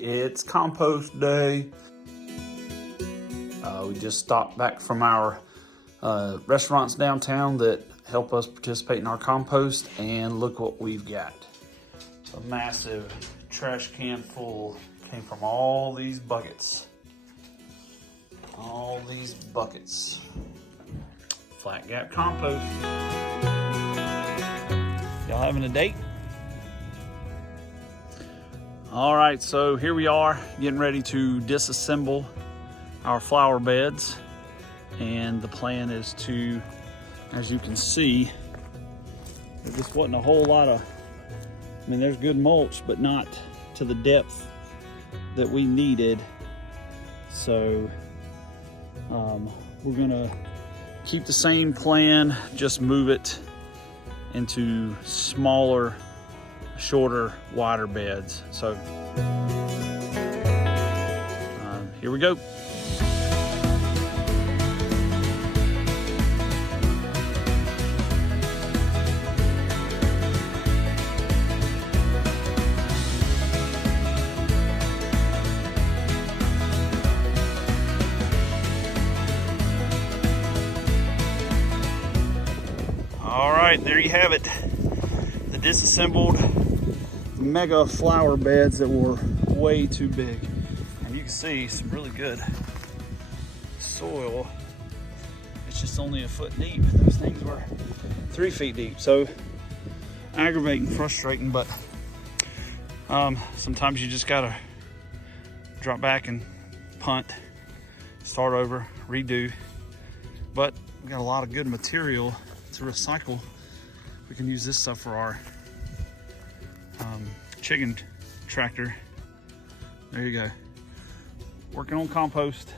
It's compost day. We just stopped back from our restaurants downtown that help us participate in our compost, and look what we've got. A massive trash can full. Came from all these buckets. All these buckets. Flat gap compost. Y'all having a date? All right, so here we are getting ready to disassemble our flower beds. And the plan is to, as you can see, there just wasn't a whole lot of, I mean, there's good mulch, but not to the depth that we needed. So we're gonna keep the same plan, just move it into smaller, shorter, wider beds. So here we go. All right, there you have it. The disassembled mega flower beds that were way too big. And you can see some really good soil. It's just only a foot deep. Those things were 3 feet deep. So aggravating, frustrating, but sometimes you just gotta drop back and punt, start over, redo. But we got a lot of good material to recycle. We can use this stuff for our chicken tractor. There you go. Working on compost.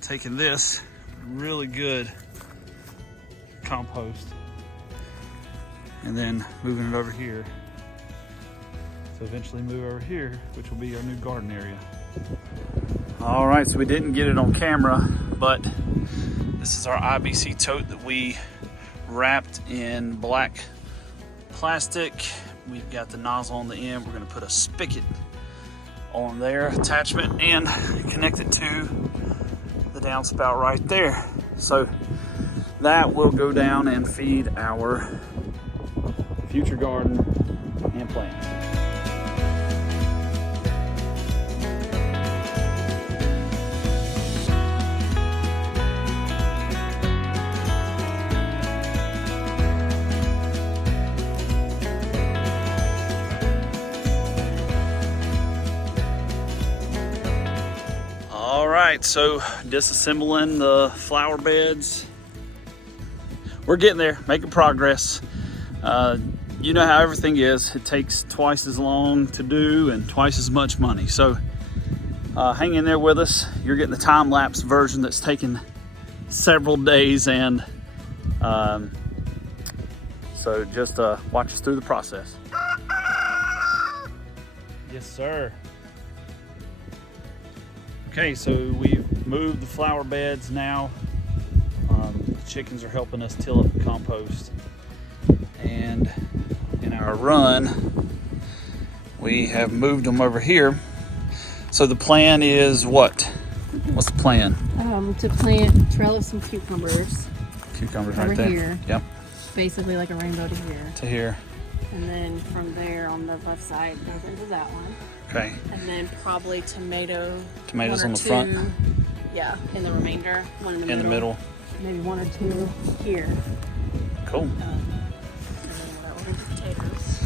Taking this really good compost and then moving it over here to eventually move over here, which will be our new garden area. All right, so we didn't get it on camera, but this is our IBC tote that we wrapped in black plastic. We've got the nozzle on the end. We're gonna put a spigot on there, attachment, and connect it to the downspout right there. So that will go down and feed our future garden and plants. All right, so disassembling the flower beds. We're getting there, making progress. You know how everything is. It takes twice as long to do and twice as much money. So hang in there with us. You're getting the time-lapse version that's taken several days, and so just watch us through the process. Yes, sir. Okay, so we've moved the flower beds now. The chickens are helping us till up the compost. And in our run, we have moved them over here. So the plan is what? What's the plan? To plant trellis some cucumbers. Cucumbers over right there. Here. Yep. Basically like a rainbow to here. To here. And then from there on the left side goes into that one. Okay. And then probably tomatoes on the front. Yeah, in the remainder. One in the In the middle. Maybe 1 or 2 here. Cool. And then that will be potatoes.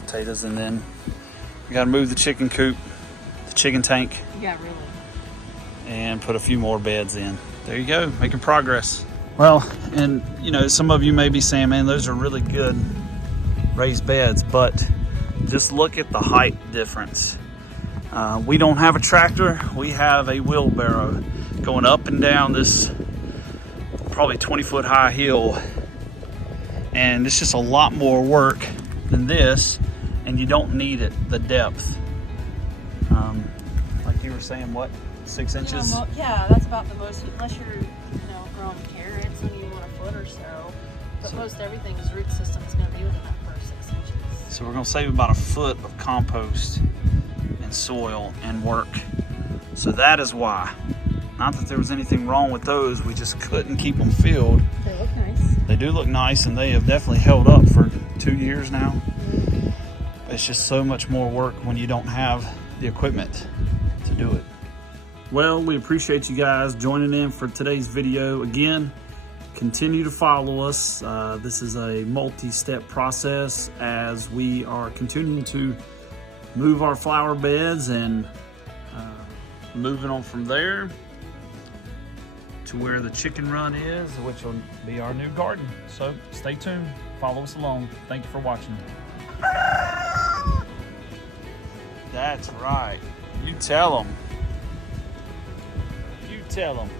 Potatoes, and then we got to move the chicken coop, the chicken tank, Yeah, really. and put a few more beds in. There you go, making progress. Well, and you know, some of you may be saying, man, those are really good raised beds, but just look at the height difference. We don't have a tractor, we have a wheelbarrow going up and down this probably 20-foot high hill, and it's just a lot more work than this, and you don't need it, the depth. Like you were saying, what, 6 inches? Yeah, that's about the most, unless you're, growing carrots and you want a foot or so. But most everything's root system is going to be within that first 6 inches. So we're gonna save about a foot of compost and soil and work. So that is why. Not that there was anything wrong with those, we just couldn't keep them filled. They look nice. They do look nice, and they have definitely held up for 2 years now. It's just so much more work when you don't have the equipment to do it. Well, we appreciate you guys joining in for today's video. Again, continue to follow us. This is a multi-step process as we are continuing to move our flower beds and moving on from there to where the chicken run is, which will be our new garden. So stay tuned, follow us along. Thank you for watching. That's right. You tell them. You tell them.